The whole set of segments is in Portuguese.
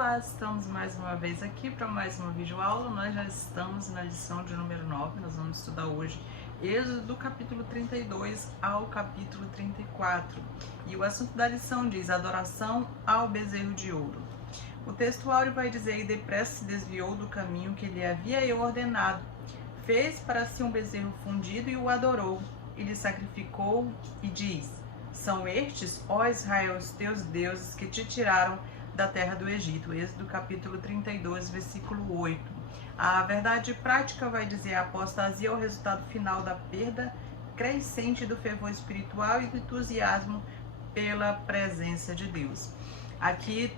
Olá, estamos mais uma vez aqui para mais uma videoaula. Nós já estamos na lição de número 9. Nós vamos estudar hoje Êxodo do capítulo 32 ao capítulo 34. E o assunto da lição diz: adoração ao bezerro de ouro. O texto áureo vai dizer: e depressa se desviou do caminho que lhe havia eu ordenado. Fez para si um bezerro fundido e o adorou. E lhe sacrificou e diz: são estes, ó Israel, os teus deuses que te tiraram da terra do Egito. Êxodo capítulo 32, versículo 8. A verdade prática vai dizer: a apostasia é o resultado final da perda crescente do fervor espiritual e do entusiasmo pela presença de Deus. Aqui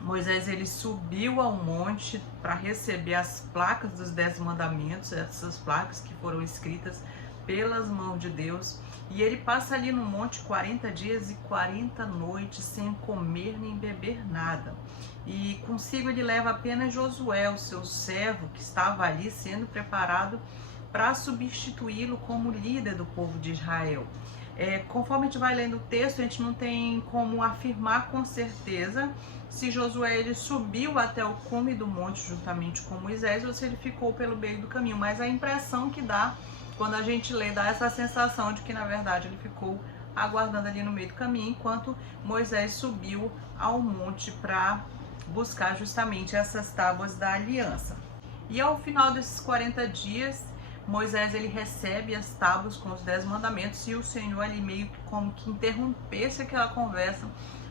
Moisés ele subiu ao monte para receber as placas dos 10 mandamentos, essas placas que foram escritas pelas mãos de Deus, e ele passa ali no monte 40 dias e 40 noites sem comer nem beber nada. E consigo ele leva apenas Josué, o seu servo, que estava ali sendo preparado para substituí-lo como líder do povo de Israel. Conforme a gente vai lendo o texto, a gente não tem como afirmar com certeza se Josué ele subiu até o cume do monte juntamente com Moisés ou se ele ficou pelo meio do caminho, mas a impressão que dá quando a gente lê, dá essa sensação de que na verdade ele ficou aguardando ali no meio do caminho, enquanto Moisés subiu ao monte para buscar justamente essas tábuas da aliança. E ao final desses 40 dias, Moisés ele recebe as tábuas com os 10 mandamentos, e o Senhor ali meio que como que interrompesse aquela conversa,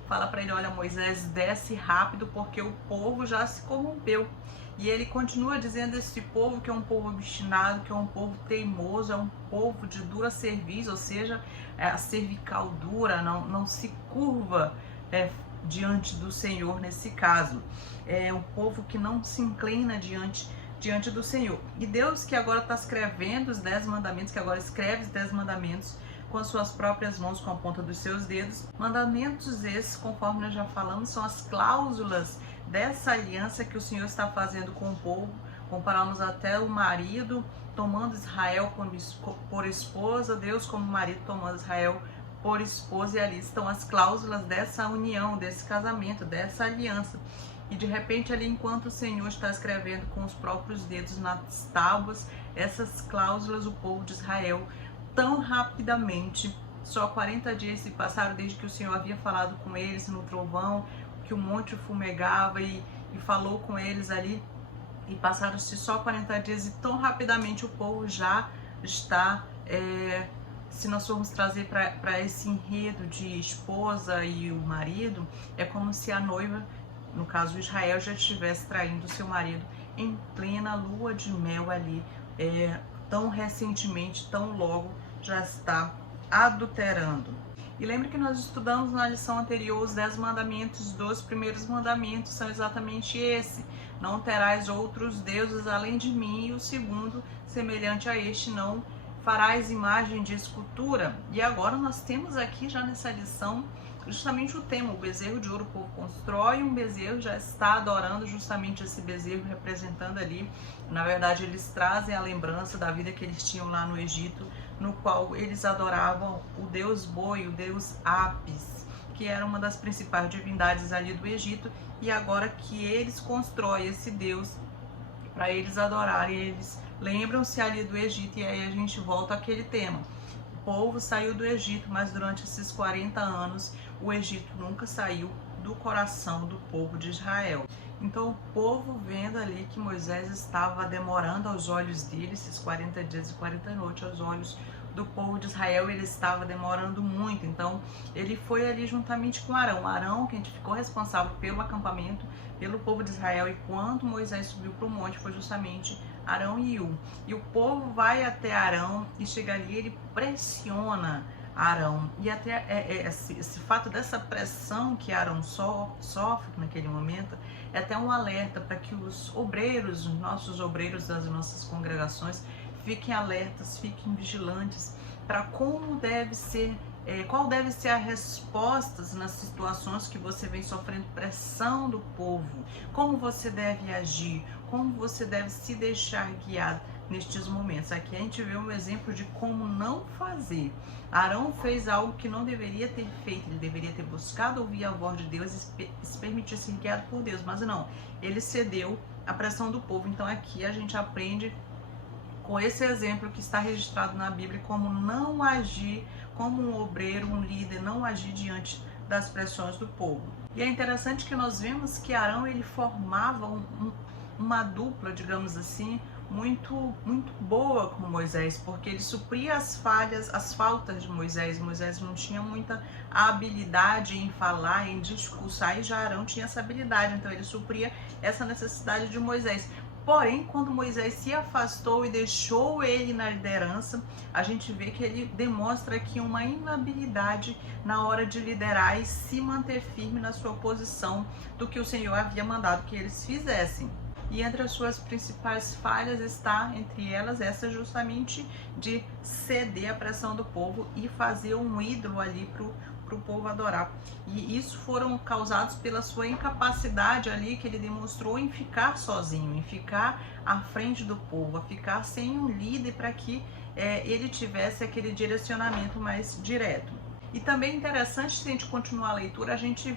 fala para ele: olha, Moisés, desce rápido porque o povo já se corrompeu. E ele continua dizendo: esse povo que é um povo obstinado, que é um povo teimoso, é um povo de dura cerviz, ou seja, a cervical dura, não se curva diante do Senhor nesse caso. É um povo que não se inclina diante do Senhor. E Deus que agora está escrevendo os 10 mandamentos, que agora escreve os 10 mandamentos com as suas próprias mãos, com a ponta dos seus dedos. Mandamentos esses, conforme nós já falamos, são as cláusulas dessa aliança que o Senhor está fazendo com o povo. Comparamos até o marido tomando Israel por esposa, Deus como marido tomando Israel por esposa, e ali estão as cláusulas dessa união, desse casamento, dessa aliança. E de repente ali, enquanto o Senhor está escrevendo com os próprios dedos nas tábuas essas cláusulas, o povo de Israel, tão rapidamente, só 40 dias se passaram desde que o Senhor havia falado com eles no trovão, que o monte fumegava e falou com eles ali, e passaram-se só 40 dias, e tão rapidamente o povo já está, se nós formos trazer para esse enredo de esposa e o marido, é como se a noiva, no caso Israel, já estivesse traindo seu marido em plena lua de mel ali, tão recentemente, tão logo já está adulterando. E lembre que nós estudamos na lição anterior os 10 mandamentos. Dos primeiros mandamentos são exatamente esse: não terás outros deuses além de mim. E o segundo, semelhante a este: não farás imagem de escultura. E agora nós temos aqui já nessa lição justamente o tema: o bezerro de ouro. O povo constrói um bezerro, já está adorando justamente esse bezerro, representando ali, na verdade eles trazem a lembrança da vida que eles tinham lá no Egito, no qual eles adoravam o deus boi, o deus Apis, que era uma das principais divindades ali do Egito. E agora que eles constroem esse deus para eles adorarem, eles lembram-se ali do Egito. E aí a gente volta àquele tema: o povo saiu do Egito, mas durante esses 40 anos o Egito nunca saiu do coração do povo de Israel. Então o povo, vendo ali que Moisés estava demorando aos olhos dele, esses 40 dias e 40 noites, aos olhos do povo de Israel, ele estava demorando muito. Então ele foi ali juntamente com Arão, que a gente ficou responsável pelo acampamento, pelo povo de Israel. E quando Moisés subiu para o monte, foi justamente Arão e Hu. E o povo vai até Arão e chega ali, ele pressiona Arão. E até esse fato dessa pressão que Arão sofre naquele momento é até um alerta para que os obreiros, os nossos obreiros das nossas congregações, fiquem alertas, fiquem vigilantes para como deve ser, qual deve ser a resposta nas situações que você vem sofrendo pressão do povo, como você deve agir, como você deve se deixar guiar nestes momentos. Aqui a gente vê um exemplo de como não fazer. Arão fez algo que não deveria ter feito, ele deveria ter buscado ouvir a voz de Deus e se permitir ser guiado por Deus, mas não, ele cedeu à pressão do povo. Então aqui a gente aprende com esse exemplo que está registrado na Bíblia, como não agir como um obreiro, um líder, não agir diante das pressões do povo. E é interessante que nós vemos que Arão, ele formava uma dupla, digamos assim, muito boa com Moisés, porque ele supria as faltas de Moisés. Moisés não tinha muita habilidade em falar, em discursar, e já Arão tinha essa habilidade, então ele supria essa necessidade de Moisés. Porém, quando Moisés se afastou e deixou ele na liderança, a gente vê que ele demonstra aqui uma inabilidade na hora de liderar e se manter firme na sua posição do que o Senhor havia mandado que eles fizessem. E entre as suas principais falhas está, entre elas, essa justamente de ceder à pressão do povo e fazer um ídolo ali para o povo adorar. E isso foram causados pela sua incapacidade ali que ele demonstrou em ficar sozinho, em ficar à frente do povo, a ficar sem um líder para que ele tivesse aquele direcionamento mais direto. E também é interessante, se a gente continuar a leitura, a gente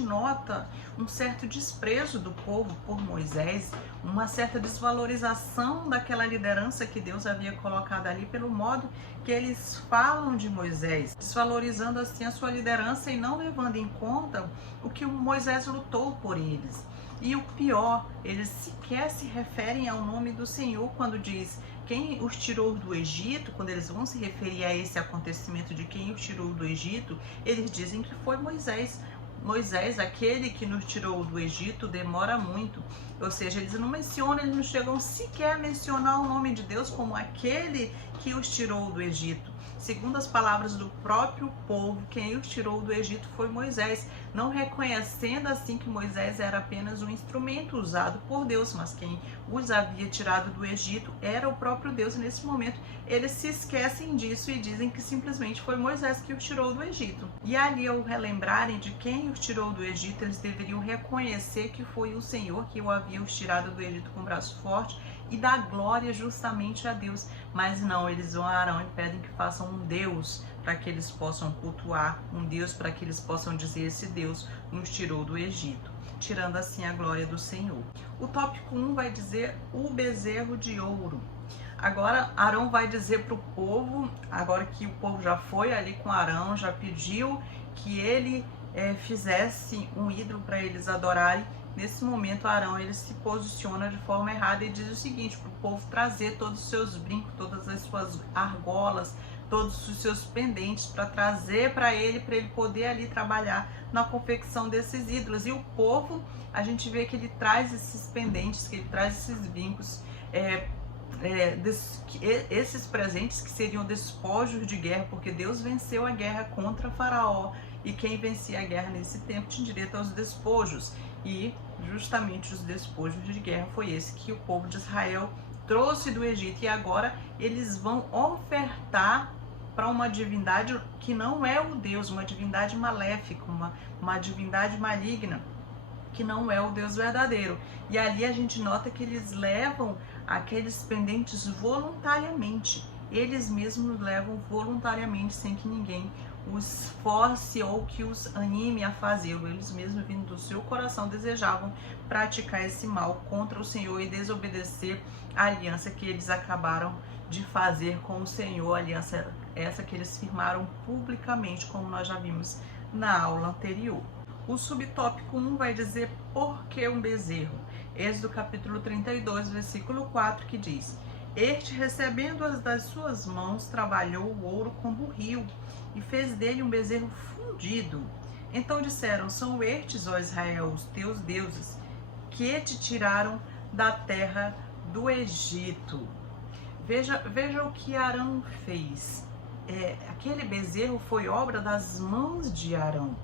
nota um certo desprezo do povo por Moisés, uma certa desvalorização daquela liderança que Deus havia colocado ali pelo modo que eles falam de Moisés, desvalorizando assim a sua liderança e não levando em conta o que Moisés lutou por eles. E o pior, eles sequer se referem ao nome do Senhor quando diz quem os tirou do Egito. Quando eles vão se referir a esse acontecimento de quem os tirou do Egito, eles dizem que foi Moisés. Moisés, aquele que nos tirou do Egito, demora muito. Ou seja, eles não mencionam, eles não chegam sequer a mencionar o nome de Deus como aquele que os tirou do Egito. Segundo as palavras do próprio povo, quem os tirou do Egito foi Moisés, não reconhecendo assim que Moisés era apenas um instrumento usado por Deus, mas quem os havia tirado do Egito era o próprio Deus. E nesse momento eles se esquecem disso e dizem que simplesmente foi Moisés que os tirou do Egito. E ali, ao relembrarem de quem os tirou do Egito, eles deveriam reconhecer que foi o Senhor que o havia os tirado do Egito com braço forte e dar glória justamente a Deus. Mas não, eles vão a Arão e pedem que façam um Deus para que eles possam cultuar, um Deus para que eles possam dizer: esse Deus nos tirou do Egito, tirando assim a glória do Senhor. O tópico 1 vai dizer o bezerro de ouro. Agora Arão vai dizer para o povo, agora que o povo já foi ali com Arão, já pediu que ele fizesse um ídolo para eles adorarem. Nesse momento, Arão ele se posiciona de forma errada e diz o seguinte para o povo trazer todos os seus brincos, todas as suas argolas, todos os seus pendentes, para trazer para ele poder ali trabalhar na confecção desses ídolos. E o povo, a gente vê que ele traz esses pendentes, que ele traz esses brincos, esses presentes que seriam despojos de guerra, porque Deus venceu a guerra contra Faraó, e quem vencia a guerra nesse tempo tinha direito aos despojos. E justamente os despojos de guerra foi esse que o povo de Israel trouxe do Egito. E agora eles vão ofertar para uma divindade que não é o Deus, uma divindade maléfica, uma divindade maligna, que não é o Deus verdadeiro. E ali a gente nota que eles levam aqueles pendentes voluntariamente. Eles mesmos levam voluntariamente, sem que ninguém os force ou que os anime a fazê-lo. Eles mesmos, vindo do seu coração, desejavam praticar esse mal contra o Senhor e desobedecer a aliança que eles acabaram de fazer com o Senhor, a aliança essa que eles firmaram publicamente, como nós já vimos na aula anterior. O subtópico 1 vai dizer por que um bezerro. Êxodo capítulo 32, versículo 4, que diz: este, recebendo-as das suas mãos, trabalhou o ouro com burril e fez dele um bezerro fundido. Então disseram: são estes, ó Israel, os teus deuses, que te tiraram da terra do Egito. Veja o que Arão fez. Aquele bezerro foi obra das mãos de Arão.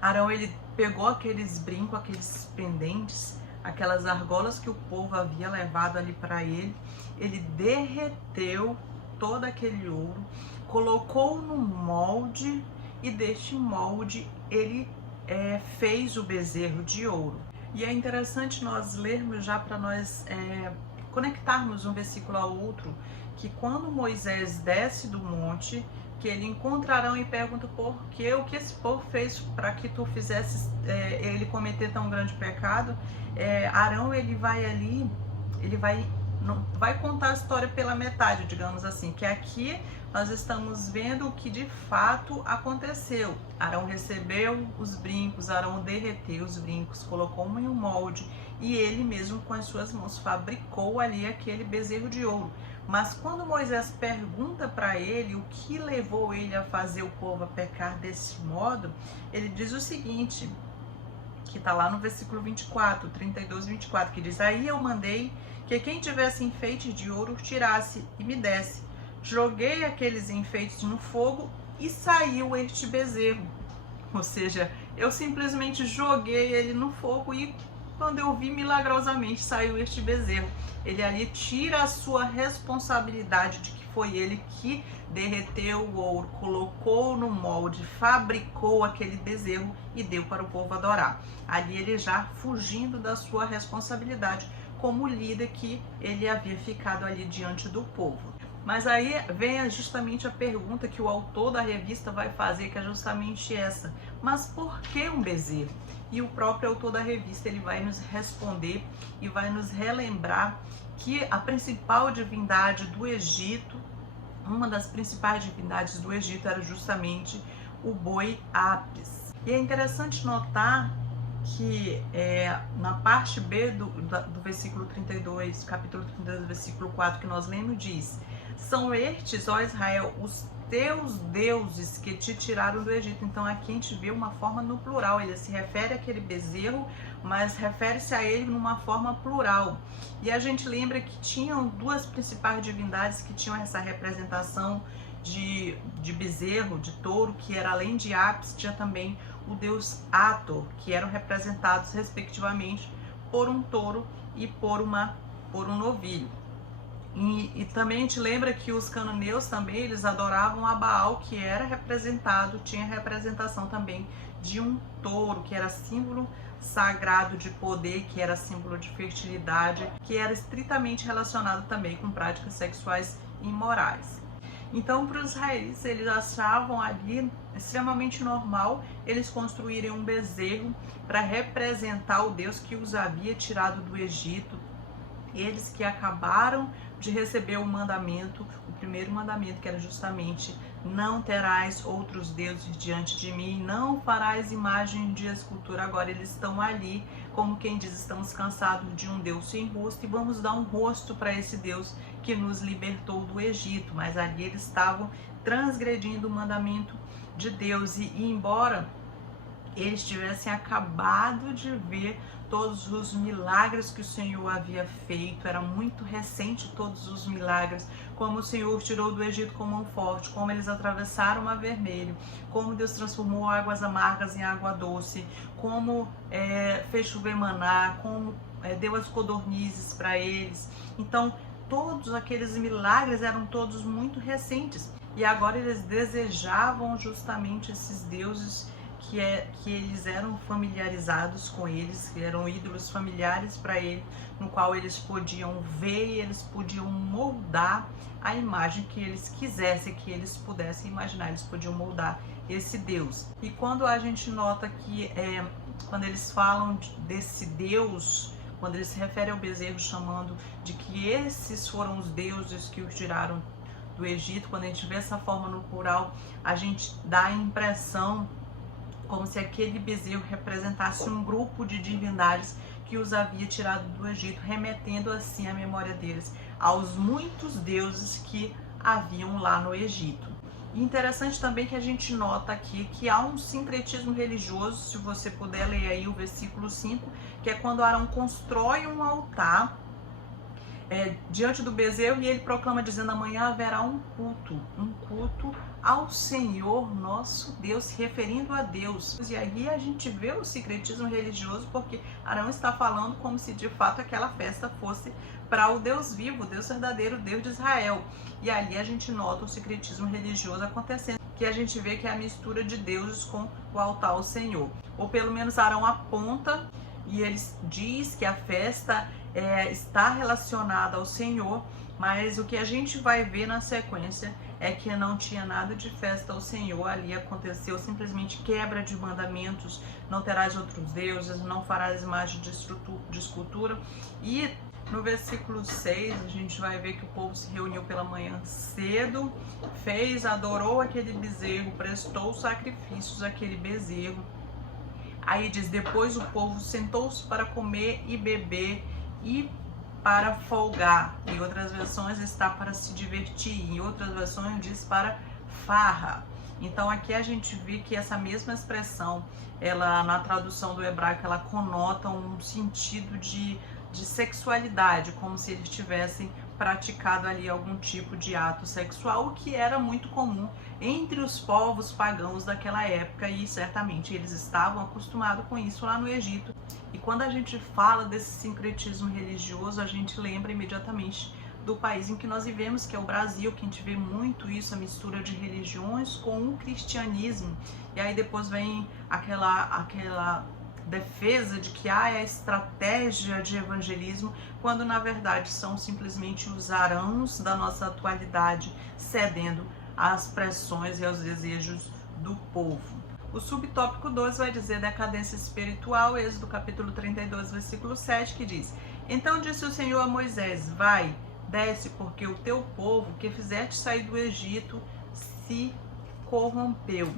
Arão, ele pegou aqueles brincos, aqueles pendentes, aquelas argolas que o povo havia levado ali para ele, ele derreteu todo aquele ouro, colocou no molde e deste molde ele fez o bezerro de ouro. E é interessante nós lermos já para nós conectarmos um versículo ao outro, que quando Moisés desce do monte, que ele encontra Arão e pergunta por que o que esse povo fez para que tu fizesses ele cometer tão grande pecado. Arão, ele vai ali, ele não vai contar a história pela metade, digamos assim, que aqui nós estamos vendo o que de fato aconteceu. Arão recebeu os brincos, Arão derreteu os brincos, colocou em um molde e ele mesmo com as suas mãos fabricou ali aquele bezerro de ouro. Mas quando Moisés pergunta para ele o que levou ele a fazer o povo a pecar desse modo, ele diz o seguinte, que está lá no versículo 24, 32 e 24, que diz: aí eu mandei que quem tivesse enfeites de ouro tirasse e me desse. Joguei aqueles enfeites no fogo e saiu este bezerro. Ou seja, eu simplesmente joguei ele no fogo e quando eu vi, milagrosamente saiu este bezerro. Ele ali tira a sua responsabilidade de que foi ele que derreteu o ouro, colocou no molde, fabricou aquele bezerro e deu para o povo adorar. Ali ele já fugindo da sua responsabilidade como líder que ele havia ficado ali diante do povo. Mas aí vem justamente a pergunta que o autor da revista vai fazer, que é justamente essa: mas por que um bezerro? E o próprio autor da revista ele vai nos responder e vai nos relembrar que a principal divindade do Egito, uma das principais divindades do Egito, era justamente o boi Apis. E é interessante notar que na parte B do versículo 32, capítulo 32, versículo 4, que nós lemos, diz: são estes, ó Israel, os teus deuses que te tiraram do Egito. Então aqui a gente vê uma forma no plural, ele se refere àquele bezerro, mas refere-se a ele numa forma plural. E a gente lembra que tinham duas principais divindades que tinham essa representação de bezerro, de touro, que era além de Apis, tinha também o deus Ator, que eram representados respectivamente por um touro e por um novilho. E também a gente lembra que os cananeus também, eles adoravam a Baal, que era representado, tinha representação também de um touro, que era símbolo sagrado de poder, que era símbolo de fertilidade, que era estritamente relacionado também com práticas sexuais imorais. Então, para os israelitas, eles achavam ali extremamente normal eles construírem um bezerro para representar o Deus que os havia tirado do Egito, eles que acabaram de receber o mandamento, o primeiro mandamento, que era justamente: não terás outros deuses diante de mim, não farás imagem de escultura. Agora eles estão ali, como quem diz, estamos cansados de um Deus sem rosto e vamos dar um rosto para esse Deus que nos libertou do Egito. Mas ali eles estavam transgredindo o mandamento de Deus e embora eles tivessem acabado de ver todos os milagres que o Senhor havia feito, era muito recente todos os milagres, como o Senhor tirou do Egito com mão forte, como eles atravessaram o Mar Vermelho, como Deus transformou águas amargas em água doce, como fez chover maná, como deu as codornizes para eles. Então, todos aqueles milagres eram todos muito recentes e agora eles desejavam justamente esses deuses que eles eram familiarizados com eles, que eram ídolos familiares para ele, no qual eles podiam ver e eles podiam moldar a imagem que eles quisessem, que eles pudessem imaginar, eles podiam moldar esse Deus. E quando a gente nota que, quando eles falam desse Deus, quando eles se referem ao bezerro chamando de que esses foram os deuses que os tiraram do Egito, quando a gente vê essa forma no plural, a gente dá a impressão como se aquele bezerro representasse um grupo de divindades que os havia tirado do Egito, remetendo assim a memória deles aos muitos deuses que haviam lá no Egito. E interessante também que a gente nota aqui que há um sincretismo religioso, se você puder ler aí o versículo 5, que é quando Arão constrói um altar diante do bezerro e ele proclama dizendo: amanhã haverá um culto ao Senhor nosso Deus, se referindo a Deus. E aí a gente vê o sincretismo religioso, porque Arão está falando como se de fato aquela festa fosse para o Deus vivo, o Deus verdadeiro, o Deus de Israel. E ali a gente nota o sincretismo religioso acontecendo, que a gente vê que é a mistura de deuses com o altar ao Senhor. Ou pelo menos Arão aponta e ele diz que a festa está relacionada ao Senhor, mas o que a gente vai ver na sequência é que não tinha nada de festa ao Senhor. Ali aconteceu simplesmente quebra de mandamentos: não terás outros deuses, não farás imagem de escultura. E no versículo 6 a gente vai ver que o povo se reuniu pela manhã cedo, adorou aquele bezerro, prestou sacrifícios àquele bezerro. Aí diz: depois o povo sentou-se para comer e beber e para folgar. Em outras versões está para se divertir, em outras versões diz para farra. Então aqui a gente vê que essa mesma expressão, ela na tradução do hebraico, ela conota um sentido de sexualidade, como se eles tivessem praticado ali algum tipo de ato sexual, o que era muito comum entre os povos pagãos daquela época, e certamente eles estavam acostumados com isso lá no Egito. E quando a gente fala desse sincretismo religioso, a gente lembra imediatamente do país em que nós vivemos, que é o Brasil, que a gente vê muito isso, a mistura de religiões com o cristianismo. E aí depois vem aquela defesa de que é a estratégia de evangelismo, quando na verdade são simplesmente os arãos da nossa atualidade cedendo às pressões e aos desejos do povo. O subtópico 2 vai dizer decadência espiritual, Êxodo capítulo 32, versículo 7, que diz: então disse o Senhor a Moisés: vai, desce, porque o teu povo que fizeste sair do Egito se corrompeu.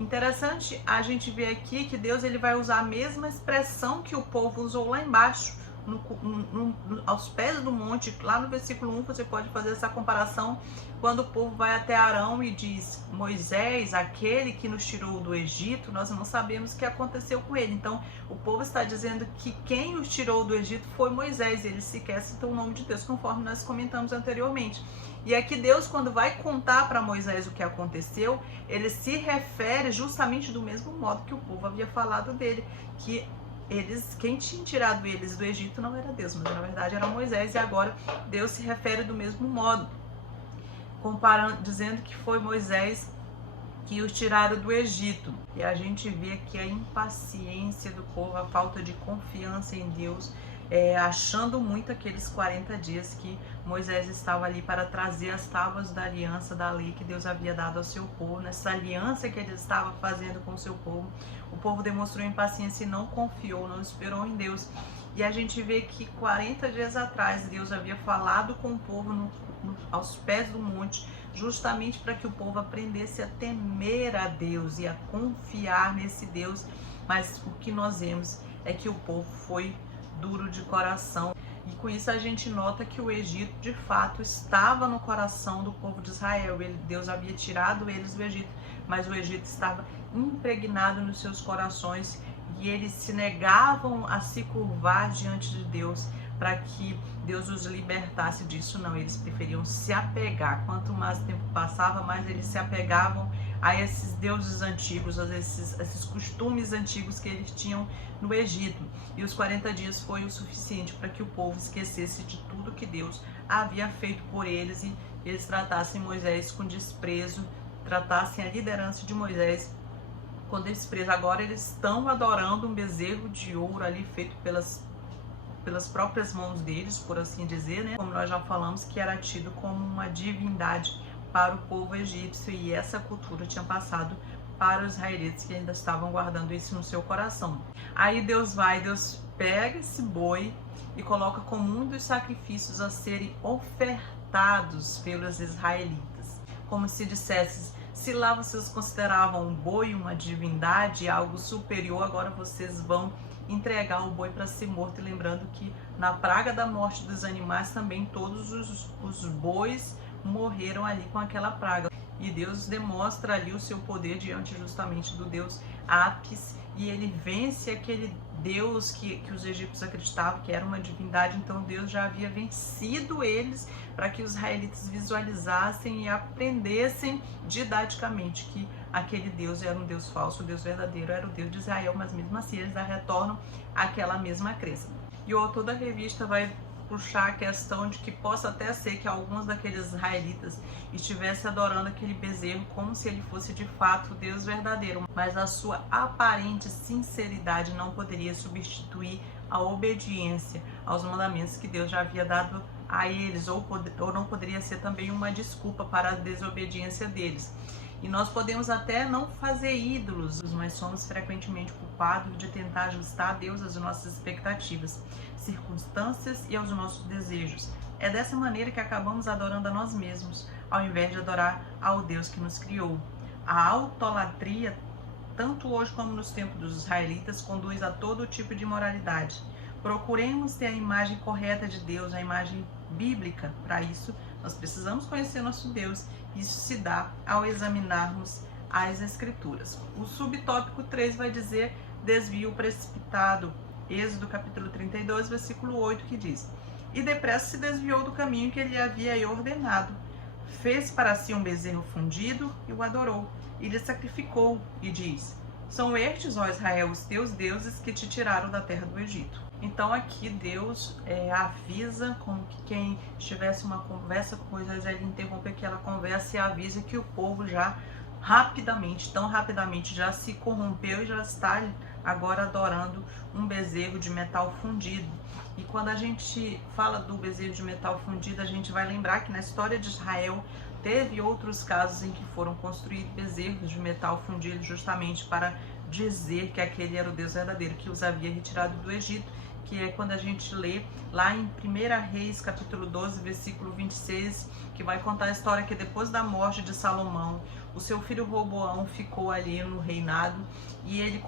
Interessante a gente ver aqui que Deus ele vai usar a mesma expressão que o povo usou lá embaixo, aos pés do monte. Lá no versículo 1 você pode fazer essa comparação, quando o povo vai até Arão e diz: Moisés, aquele que nos tirou do Egito, nós não sabemos o que aconteceu com ele. Então o povo está dizendo que quem os tirou do Egito foi Moisés, eles sequer citam o nome de Deus, conforme nós comentamos anteriormente. E aqui Deus, quando vai contar para Moisés o que aconteceu, ele se refere justamente do mesmo modo que o povo havia falado dele, que quem tinha tirado eles do Egito não era Deus, mas na verdade era Moisés, e agora Deus se refere do mesmo modo, comparando, dizendo que foi Moisés que os tiraram do Egito. E a gente vê aqui a impaciência do povo, a falta de confiança em Deus, achando muito aqueles 40 dias que Moisés estava ali para trazer as tábuas da aliança, da lei que Deus havia dado ao seu povo. Nessa aliança que ele estava fazendo com o seu povo, o povo demonstrou impaciência e não confiou, não esperou em Deus. E a gente vê que 40 dias atrás Deus havia falado com o povo aos pés do monte, justamente para que o povo aprendesse a temer a Deus e a confiar nesse Deus. Mas o que nós vemos é que o povo foi duro de coração, e com isso a gente nota que o Egito de fato estava no coração do povo de Israel. Deus havia tirado eles do Egito, mas o Egito estava impregnado nos seus corações, e eles se negavam a se curvar diante de Deus para que Deus os libertasse disso. Não, eles preferiam se apegar. Quanto mais tempo passava, mais eles se apegavam a esses deuses antigos, a esses costumes antigos que eles tinham no Egito. E os 40 dias foi o suficiente para que o povo esquecesse de tudo que Deus havia feito por eles, e eles tratassem Moisés com desprezo, tratassem a liderança de Moisés com desprezo. Agora eles estão adorando um bezerro de ouro ali, feito pelas próprias mãos deles, por assim dizer, né? Como nós já falamos, que era tido como uma divindade para o povo egípcio, e essa cultura tinha passado para os israelitas, que ainda estavam guardando isso no seu coração. Aí Deus pega esse boi e coloca como um dos sacrifícios a serem ofertados pelos israelitas, como se dissesse: se lá vocês consideravam um boi uma divindade, algo superior, agora vocês vão entregar o boi para ser morto. E lembrando que na praga da morte dos animais também todos os bois morreram ali com aquela praga. E Deus demonstra ali o seu poder diante justamente do Deus Apis, e ele vence aquele Deus que os egípcios acreditavam que era uma divindade. Então Deus já havia vencido eles, para que os israelitas visualizassem e aprendessem didaticamente que aquele Deus era um Deus falso, o Deus verdadeiro era o Deus de Israel, mas mesmo assim eles retornam àquela mesma crença. E o autor da revista vai puxar a questão de que possa até ser que alguns daqueles israelitas estivessem adorando aquele bezerro como se ele fosse de fato o Deus verdadeiro, mas a sua aparente sinceridade não poderia substituir a obediência aos mandamentos que Deus já havia dado a eles, ou não poderia ser também uma desculpa para a desobediência deles. E nós podemos até não fazer ídolos, mas somos frequentemente culpados de tentar ajustar a Deus às nossas expectativas, circunstâncias e aos nossos desejos. É dessa maneira que acabamos adorando a nós mesmos, ao invés de adorar ao Deus que nos criou. A autolatria, tanto hoje como nos tempos dos israelitas, conduz a todo tipo de imoralidade. Procuremos ter a imagem correta de Deus, a imagem bíblica. Para isso, nós precisamos conhecer nosso Deus. Isso se dá ao examinarmos as Escrituras. O subtópico 3 vai dizer desvio precipitado. Êxodo capítulo 32, versículo 8, que diz: E depressa se desviou do caminho que ele havia ordenado. Fez para si um bezerro fundido e o adorou. E lhe sacrificou, e diz: São estes, ó Israel, os teus deuses que te tiraram da terra do Egito. Então aqui Deus avisa, como que quem estivesse uma conversa com Moisés, ele interrompe aquela conversa e avisa que o povo já tão rapidamente já se corrompeu e já está agora adorando um bezerro de metal fundido. E quando a gente fala do bezerro de metal fundido, a gente vai lembrar que na história de Israel teve outros casos em que foram construídos bezerros de metal fundido justamente para dizer que aquele era o Deus verdadeiro que os havia retirado do Egito, que é quando a gente lê lá em 1 Reis, capítulo 12, versículo 26, que vai contar a história que depois da morte de Salomão, o seu filho Roboão ficou ali no reinado e ele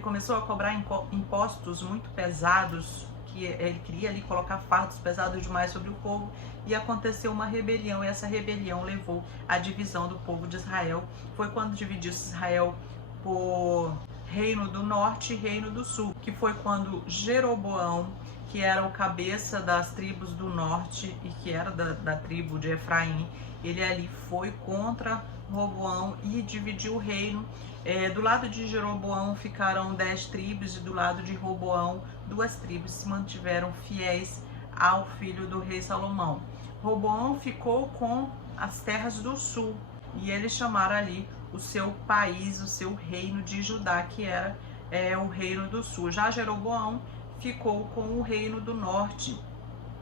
começou a cobrar impostos muito pesados, que ele queria ali colocar fardos pesados demais sobre o povo, e aconteceu uma rebelião, e essa rebelião levou à divisão do povo de Israel. Foi quando dividiu-se Israel por Reino do Norte e Reino do Sul, que foi quando Jeroboão, que era o cabeça das tribos do norte e que era da tribo de Efraim, ele ali foi contra Roboão e dividiu o reino. Do lado de Jeroboão ficaram 10 tribos e do lado de Roboão 2 tribos se mantiveram fiéis ao filho do rei Salomão. Roboão ficou com as terras do sul e eles chamaram ali o seu país, o seu reino de Judá, que era o reino do sul. Já Jeroboão ficou com o reino do norte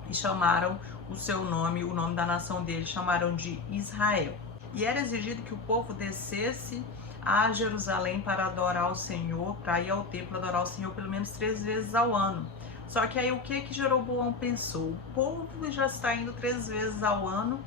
e chamaram o seu nome, o nome da nação dele, chamaram de Israel. E era exigido que o povo descesse a Jerusalém para adorar o Senhor, para ir ao templo adorar o Senhor pelo menos 3 vezes ao ano. Só que aí o que Jeroboão pensou? O povo já está indo 3 vezes ao ano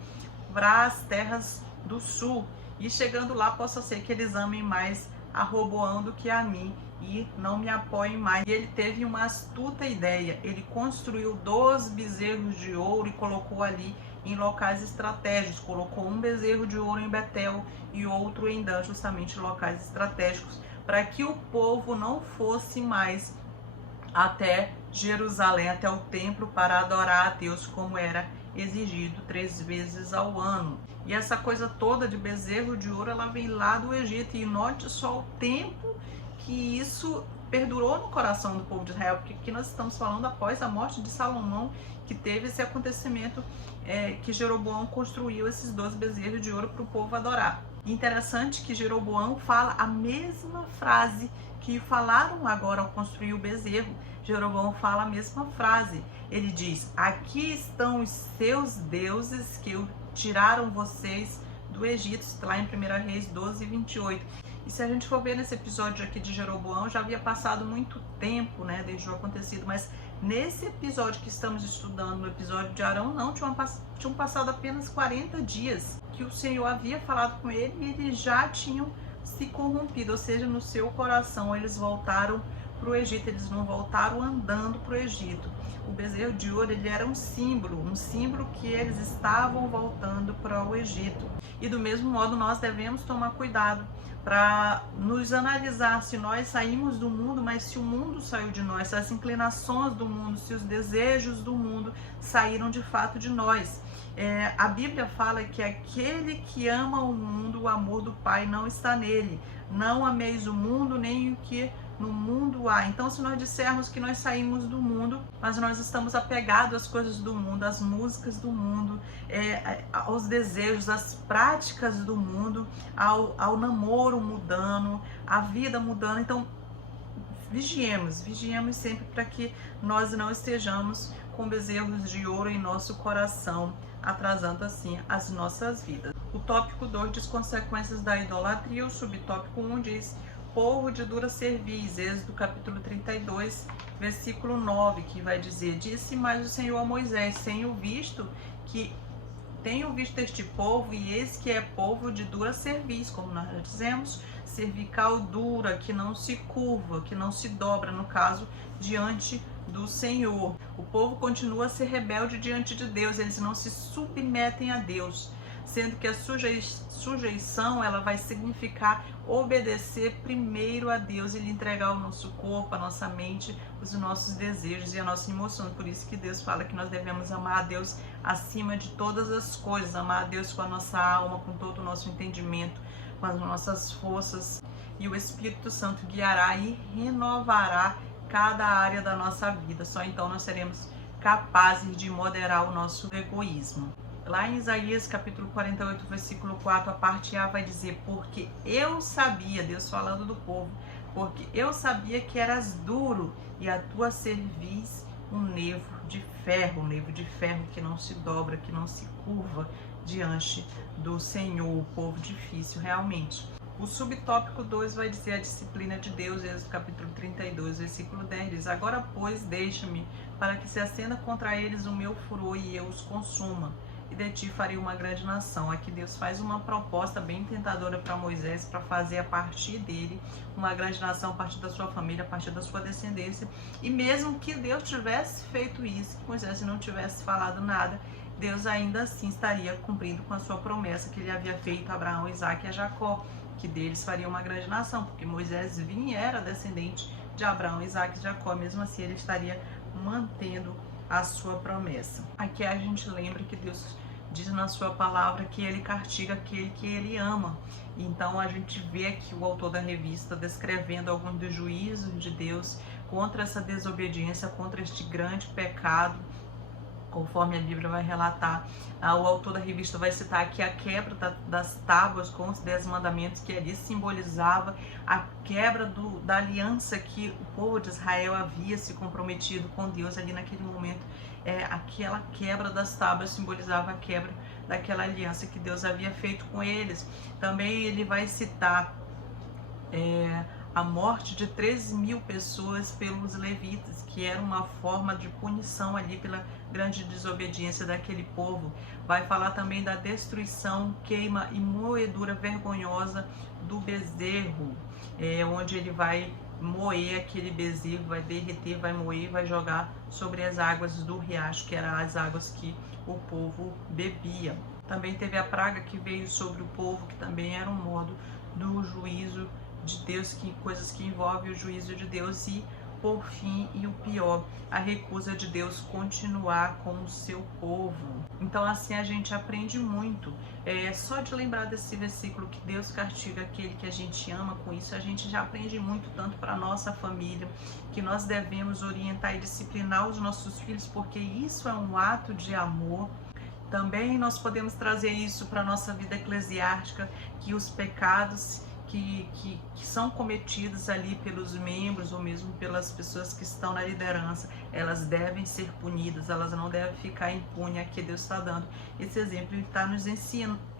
para as terras do sul, e chegando lá possa ser que eles amem mais a Roboão do que a mim e não me apoiem mais. E ele teve uma astuta ideia, ele construiu 12 bezerros de ouro e colocou ali em locais estratégicos, colocou um bezerro de ouro em Betel e outro em Dan, justamente locais estratégicos, para que o povo não fosse mais até Jerusalém, até o templo, para adorar a Deus como era exigido 3 vezes ao ano. E essa coisa toda de bezerro de ouro, ela vem lá do Egito, e note só o tempo que isso perdurou no coração do povo de Israel, porque aqui nós estamos falando após a morte de Salomão, que teve esse acontecimento que Jeroboão construiu esses 12 bezerros de ouro para o povo adorar. Interessante que Jeroboão fala a mesma frase que falaram agora ao construir o bezerro. Jeroboão fala a mesma frase. Ele diz: aqui estão os seus deuses que tiraram vocês do Egito, lá em 1 Reis 12, 28. E se a gente for ver nesse episódio aqui de Jeroboão, já havia passado muito tempo, né, desde o acontecido, mas nesse episódio que estamos estudando, no episódio de Arão, não, tinham passado apenas 40 dias que o Senhor havia falado com ele e eles já tinham se corrompido, ou seja, no seu coração eles voltaram para o Egito, eles não voltaram andando para o Egito. O bezerro de ouro, ele era um símbolo que eles estavam voltando para o Egito. E do mesmo modo nós devemos tomar cuidado para nos analisar se nós saímos do mundo, mas se o mundo saiu de nós, se as inclinações do mundo, se os desejos do mundo saíram de fato de nós. A Bíblia fala que aquele que ama o mundo, o amor do Pai não está nele. Não ameis o mundo, nem o que no mundo há. Então, se nós dissermos que nós saímos do mundo, mas nós estamos apegados às coisas do mundo, às músicas do mundo, aos desejos, às práticas do mundo, ao namoro mudando, à vida mudando. Então, vigiemos sempre para que nós não estejamos com bezerros de ouro em nosso coração, atrasando assim as nossas vidas. O tópico 2 diz consequências da idolatria, o subtópico 1 diz povo de dura cerviz, Êxodo capítulo 32, versículo 9, que vai dizer: disse mais o Senhor a Moisés, tenho visto este povo, e eis que é povo de dura cerviz, como nós já dizemos, cervical dura, que não se curva, que não se dobra, no caso, diante do Senhor. O povo continua a ser rebelde diante de Deus, eles não se submetem a Deus, sendo que a sujeição ela vai significar obedecer primeiro a Deus e lhe entregar o nosso corpo, a nossa mente, os nossos desejos e a nossa emoção. Por isso que Deus fala que nós devemos amar a Deus acima de todas as coisas, amar a Deus com a nossa alma, com todo o nosso entendimento, com as nossas forças, e o Espírito Santo guiará e renovará cada área da nossa vida. Só então nós seremos capazes de moderar o nosso egoísmo. Lá em Isaías capítulo 48, versículo 4, a parte A vai dizer: porque eu sabia, Deus falando do povo, porque eu sabia que eras duro e a tua cerviz um nervo de ferro que não se dobra, que não se curva diante do Senhor. O povo difícil realmente. O subtópico 2 vai dizer a disciplina de Deus, Êxodo capítulo 32, versículo 10 diz: agora pois deixa-me, para que se acenda contra eles o meu furor e eu os consuma, e de ti farei uma grande nação. Aqui Deus faz uma proposta bem tentadora para Moisés, para fazer a partir dele uma grande nação, a partir da sua família, a partir da sua descendência. E mesmo que Deus tivesse feito isso, que Moisés não tivesse falado nada, Deus ainda assim estaria cumprindo com a sua promessa que ele havia feito a Abraão, Isaque e a Jacó, que deles faria uma grande nação, porque Moisés era descendente de Abraão, Isaque e Jacó. Mesmo assim ele estaria mantendo a sua promessa. Aqui a gente lembra que Deus diz na sua palavra que ele castiga aquele que ele ama. Então a gente vê aqui o autor da revista descrevendo alguns dos juízos de Deus contra essa desobediência, contra este grande pecado, conforme a Bíblia vai relatar. O autor da revista vai citar aqui a quebra das tábuas com os 10 mandamentos, que ali simbolizava a quebra da aliança que o povo de Israel havia se comprometido com Deus ali naquele momento. Aquela quebra das tábuas simbolizava a quebra daquela aliança que Deus havia feito com eles. Também ele vai citar a morte de 3.000 pessoas pelos levitas, que era uma forma de punição ali pela grande desobediência daquele povo. Vai falar também da destruição, queima e moedura vergonhosa do bezerro, onde ele vai moer aquele bezerro, vai derreter, vai moer, vai jogar sobre as águas do riacho, que eram as águas que o povo bebia. Também teve a praga que veio sobre o povo, que também era um modo do juízo de Deus, coisas que envolvem o juízo de Deus. E por fim, e o pior, a recusa de Deus continuar com o seu povo. Então assim a gente aprende muito. Só de lembrar desse versículo que Deus castiga aquele que a gente ama, com isso a gente já aprende muito, tanto para a nossa família, que nós devemos orientar e disciplinar os nossos filhos, porque isso é um ato de amor. Também nós podemos trazer isso para a nossa vida eclesiástica, que os pecados que são cometidos ali pelos membros ou mesmo pelas pessoas que estão na liderança, elas devem ser punidas, elas não devem ficar impunes. Aqui Deus está dando esse exemplo, Ele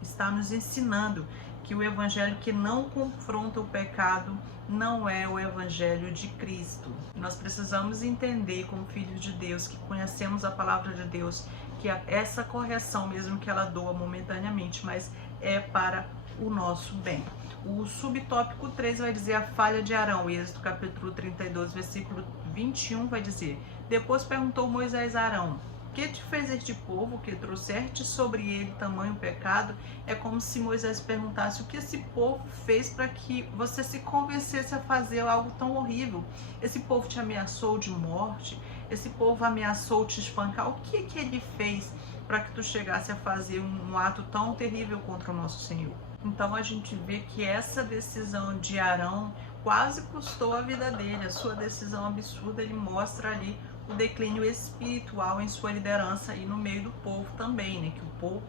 está nos ensinando que o evangelho que não confronta o pecado não é o evangelho de Cristo. Nós precisamos entender, como filhos de Deus, que conhecemos a palavra de Deus, que essa correção, mesmo que ela doa momentaneamente, mas é para o nosso bem. O subtópico 3 vai dizer a falha de Arão. Êxodo capítulo 32, versículo 21 vai dizer: depois perguntou Moisés a Arão: que te fez este povo, que trouxeste sobre ele tamanho pecado? É como se Moisés perguntasse: o que esse povo fez para que você se convencesse a fazer algo tão horrível? Esse povo te ameaçou de morte? Esse povo ameaçou te espancar? O que ele fez para que tu chegasse a fazer um ato tão terrível contra o nosso Senhor? Então a gente vê que essa decisão de Arão, quase custou a vida dele. A sua decisão absurda, ele mostra ali o declínio espiritual em sua liderança e no meio do povo também, né? Que o povo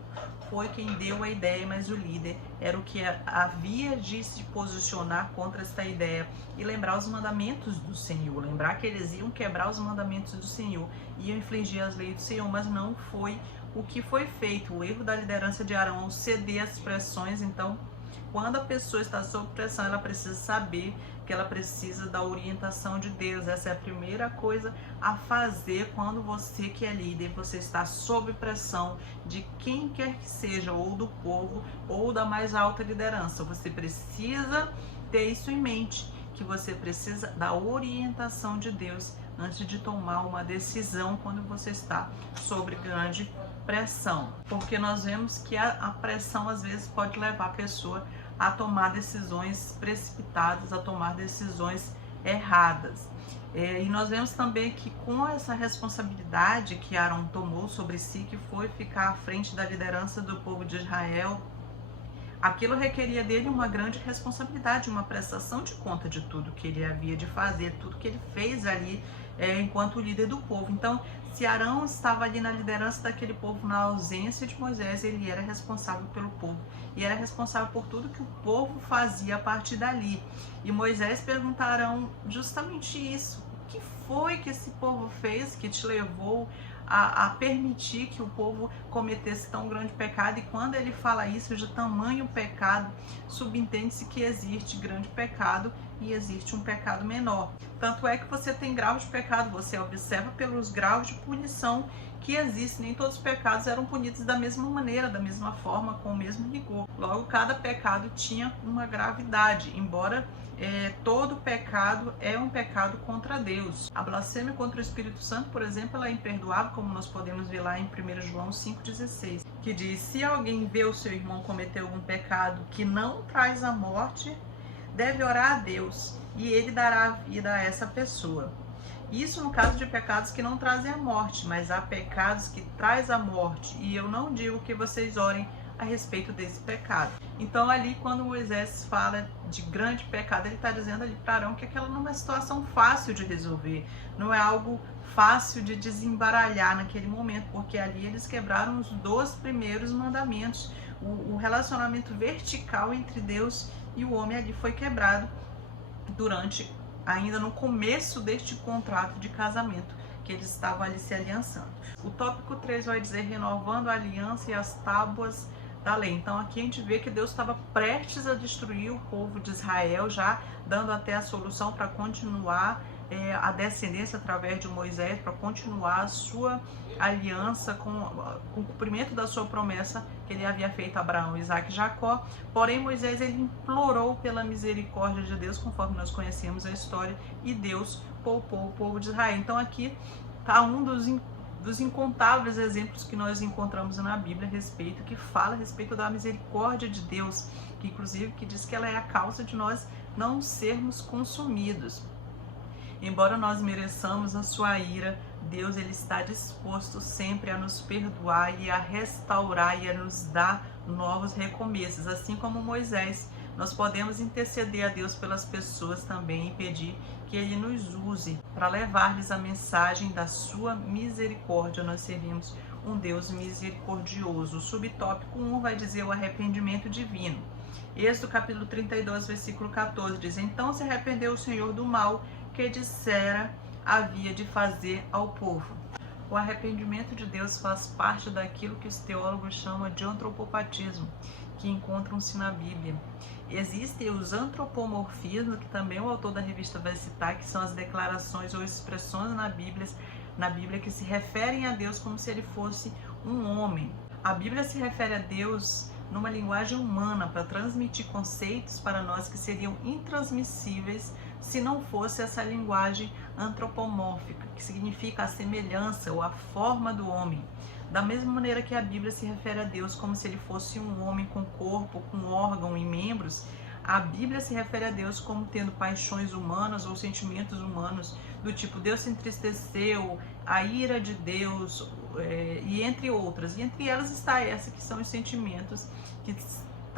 foi quem deu a ideia, mas o líder era o que havia de se posicionar contra esta ideia e lembrar os mandamentos do Senhor, lembrar que eles iam quebrar os mandamentos do Senhor, iam infligir as leis do Senhor, mas não foi o que foi feito. O erro da liderança de Arão ao ceder às pressões. Então, quando a pessoa está sob pressão, ela precisa saber que ela precisa da orientação de Deus. Essa é a primeira coisa a fazer quando você que é líder, você está sob pressão de quem quer que seja, ou do povo, ou da mais alta liderança. Você precisa ter isso em mente, que você precisa da orientação de Deus antes de tomar uma decisão quando você está sob grande pressão. Porque nós vemos que a pressão às vezes pode levar a pessoa a tomar decisões precipitadas, a tomar decisões erradas. E nós vemos também que com essa responsabilidade que Arão tomou sobre si, que foi ficar à frente da liderança do povo de Israel, aquilo requeria dele uma grande responsabilidade, uma prestação de conta de tudo que ele havia de fazer, tudo que ele fez ali enquanto líder do povo. Então, se Arão estava ali na liderança daquele povo, na ausência de Moisés, ele era responsável pelo povo e era responsável por tudo que o povo fazia a partir dali. E Moisés pergunta a Arão justamente isso: o que foi que esse povo fez que te levou a permitir que o povo cometesse tão grande pecado? E quando ele fala isso, de tamanho pecado, subentende-se que existe grande pecado e existe um pecado menor. Tanto é que você tem graus de pecado, você observa pelos graus de punição que existem. Nem todos os pecados eram punidos da mesma maneira, da mesma forma, com o mesmo rigor. Logo, cada pecado tinha uma gravidade, embora todo pecado é um pecado contra Deus. A blasfêmia contra o Espírito Santo, por exemplo, ela é imperdoável, como nós podemos ver lá em 1 João 5,16, que diz: se alguém vê o seu irmão cometer algum pecado que não traz a morte, deve orar a Deus e ele dará a vida a essa pessoa. Isso no caso de pecados que não trazem a morte, mas há pecados que trazem a morte, e eu não digo que vocês orem a respeito desse pecado. Então ali, quando Moisés fala de grande pecado, ele está dizendo ali para Arão que aquela não é uma situação fácil de resolver, não é algo fácil de desembaralhar naquele momento, porque ali eles quebraram os 2 primeiros mandamentos. O relacionamento vertical entre Deus e o homem ali foi quebrado ainda no começo deste contrato de casamento que eles estavam ali se aliançando. O tópico 3 vai dizer renovando a aliança e as tábuas da lei. Então aqui a gente vê que Deus estava prestes a destruir o povo de Israel, já dando até a solução para continuar a descendência através de Moisés, para continuar a sua aliança com o cumprimento da sua promessa que ele havia feito a Abraão, Isaac e Jacó. Porém, Moisés ele implorou pela misericórdia de Deus, conforme nós conhecemos a história, e Deus poupou o povo de Israel. Então aqui está um dos incontáveis exemplos que nós encontramos na Bíblia que fala a respeito da misericórdia de Deus, que inclusive que diz que ela é a causa de nós não sermos consumidos. Embora nós mereçamos a sua ira, Deus ele está disposto sempre a nos perdoar e a restaurar e a nos dar novos recomeços. Assim como Moisés, nós podemos interceder a Deus pelas pessoas também e pedir que ele nos use para levar-lhes a mensagem da sua misericórdia. Nós servimos um Deus misericordioso. O subtópico 1 vai dizer o arrependimento divino. Êxodo capítulo 32, versículo 14 diz: então se arrependeu o Senhor do mal que dissera havia de fazer ao povo. O arrependimento de Deus faz parte daquilo que os teólogos chamam de antropopatismo, que encontram-se na Bíblia. Existem os antropomorfismos, que também o autor da revista vai citar, que são as declarações ou expressões na Bíblia que se referem a Deus como se ele fosse um homem. A Bíblia se refere a Deus numa linguagem humana para transmitir conceitos para nós que seriam intransmissíveis se não fosse essa linguagem antropomórfica, que significa a semelhança ou a forma do homem. Da mesma maneira que a Bíblia se refere a Deus como se ele fosse um homem com corpo, com órgão e membros, a Bíblia se refere a Deus como tendo paixões humanas ou sentimentos humanos, do tipo Deus se entristeceu, a ira de Deus, e entre outras. E entre elas está essa que são os sentimentos que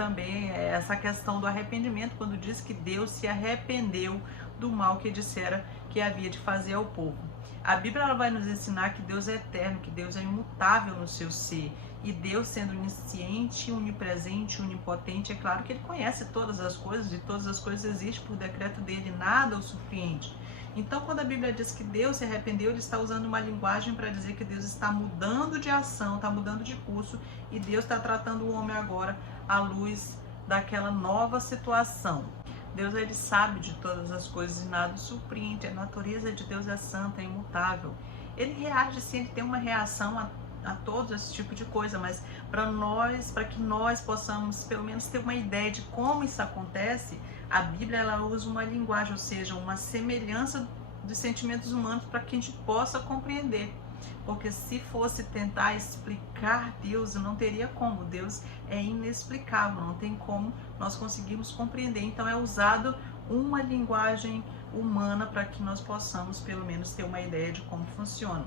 também essa questão do arrependimento, quando diz que Deus se arrependeu do mal que dissera que havia de fazer ao povo. A Bíblia ela vai nos ensinar que Deus é eterno, que Deus é imutável no seu ser. E Deus, sendo onisciente, onipresente, onipotente, é claro que Ele conhece todas as coisas, e todas as coisas existem por decreto dele, nada o surpreende. Então, quando a Bíblia diz que Deus se arrependeu, Ele está usando uma linguagem para dizer que Deus está mudando de ação, está mudando de curso, e Deus está tratando o homem agora à luz daquela nova situação. Deus, Ele sabe de todas as coisas e nada o surpreende. A natureza de Deus é santa, é imutável. Ele reage sim, Ele tem uma reação a todo esse tipo de coisa, mas para que nós possamos pelo menos ter uma ideia de como isso acontece, a Bíblia ela usa uma linguagem, ou seja, uma semelhança dos sentimentos humanos para que a gente possa compreender. Porque se fosse tentar explicar Deus, não teria como. Deus é inexplicável, não tem como nós conseguirmos compreender. Então é usado uma linguagem humana para que nós possamos pelo menos ter uma ideia de como funciona.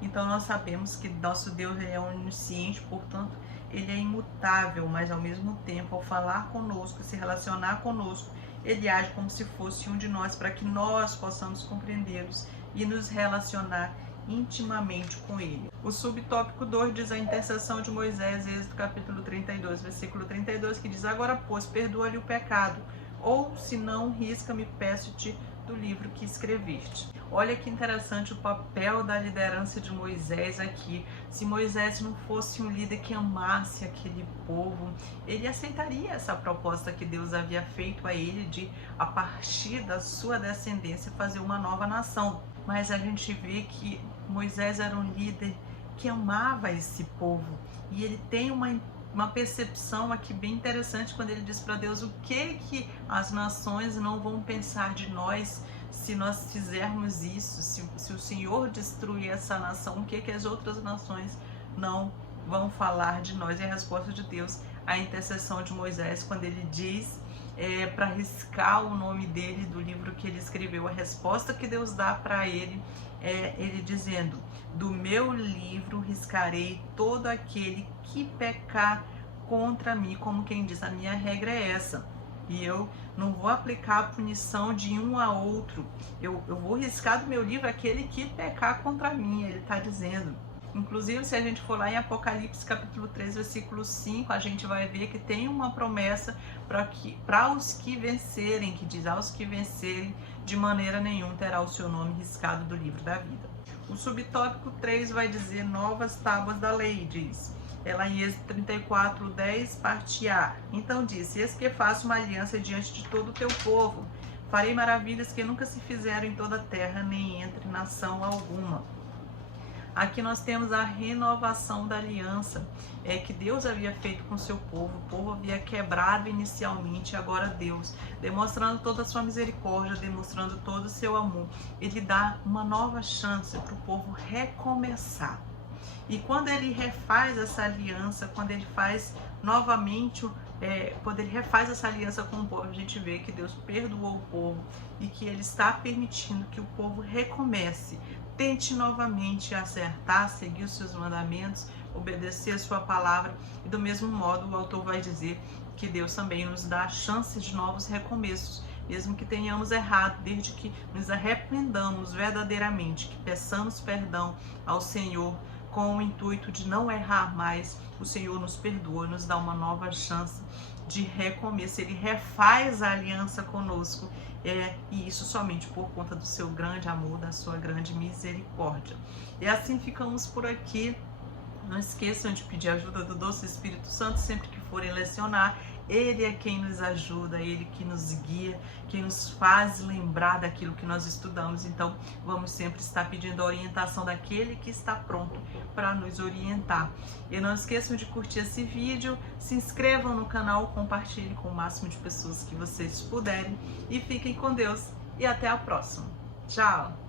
Então nós sabemos que nosso Deus ele é onisciente, portanto Ele é imutável, mas ao mesmo tempo ao falar conosco, se relacionar conosco, Ele age como se fosse um de nós, para que nós possamos compreendê-los e nos relacionar intimamente com Ele. O subtópico 2 diz a intercessão de Moisés, Êxodo capítulo 32, versículo 32, que diz: agora, pois, perdoa-lhe o pecado, ou se não, risca-me, peço-te do livro que escreveste. Olha que interessante o papel da liderança de Moisés aqui. Se Moisés não fosse um líder que amasse aquele povo, ele aceitaria essa proposta que Deus havia feito a ele de, a partir da sua descendência, fazer uma nova nação. Mas a gente vê que Moisés era um líder que amava esse povo, e ele tem uma percepção aqui bem interessante quando ele diz para Deus o que as nações não vão pensar de nós se nós fizermos isso, se o Senhor destruir essa nação, o que as outras nações não vão falar de nós. E a resposta de Deus, a intercessão de Moisés, quando ele diz para riscar o nome dele do livro que ele escreveu, a resposta que Deus dá para ele é ele dizendo: do meu livro riscarei todo aquele que pecar contra mim. Como quem diz, a minha regra é essa, e eu não vou aplicar a punição de um a outro. Eu vou riscar do meu livro aquele que pecar contra mim, ele está dizendo. Inclusive, se a gente for lá em Apocalipse capítulo 3, versículo 5, a gente vai ver que tem uma promessa para os que vencerem, que diz: aos que vencerem, de maneira nenhuma terá o seu nome riscado do livro da vida. O subtópico 3 vai dizer novas tábuas da lei, diz ela em Êxodo 34, 10, parte A. Então disse: eis que faço uma aliança diante de todo o teu povo, farei maravilhas que nunca se fizeram em toda a terra, nem entre nação alguma. Aqui nós temos a renovação da aliança que Deus havia feito com o seu povo. O povo havia quebrado inicialmente, agora Deus, demonstrando toda a sua misericórdia, demonstrando todo o seu amor, Ele dá uma nova chance para o povo recomeçar. E quando Ele refaz essa aliança, quando Ele faz novamente, quando Ele refaz essa aliança com o povo, a gente vê que Deus perdoou o povo e que Ele está permitindo que o povo recomece, tente novamente acertar, seguir os seus mandamentos, obedecer a sua palavra. E do mesmo modo, o autor vai dizer que Deus também nos dá chances de novos recomeços, mesmo que tenhamos errado, desde que nos arrependamos verdadeiramente, que peçamos perdão ao Senhor com o intuito de não errar mais. O Senhor nos perdoa, nos dá uma nova chance de recomeço. Ele refaz a aliança conosco, e isso somente por conta do seu grande amor, da sua grande misericórdia. E assim ficamos por aqui. Não esqueçam de pedir a ajuda do doce Espírito Santo sempre que forem lecionar. Ele é quem nos ajuda, Ele que nos guia, quem nos faz lembrar daquilo que nós estudamos. Então, vamos sempre estar pedindo a orientação daquele que está pronto para nos orientar. E não esqueçam de curtir esse vídeo, se inscrevam no canal, compartilhem com o máximo de pessoas que vocês puderem. E fiquem com Deus e até a próxima. Tchau!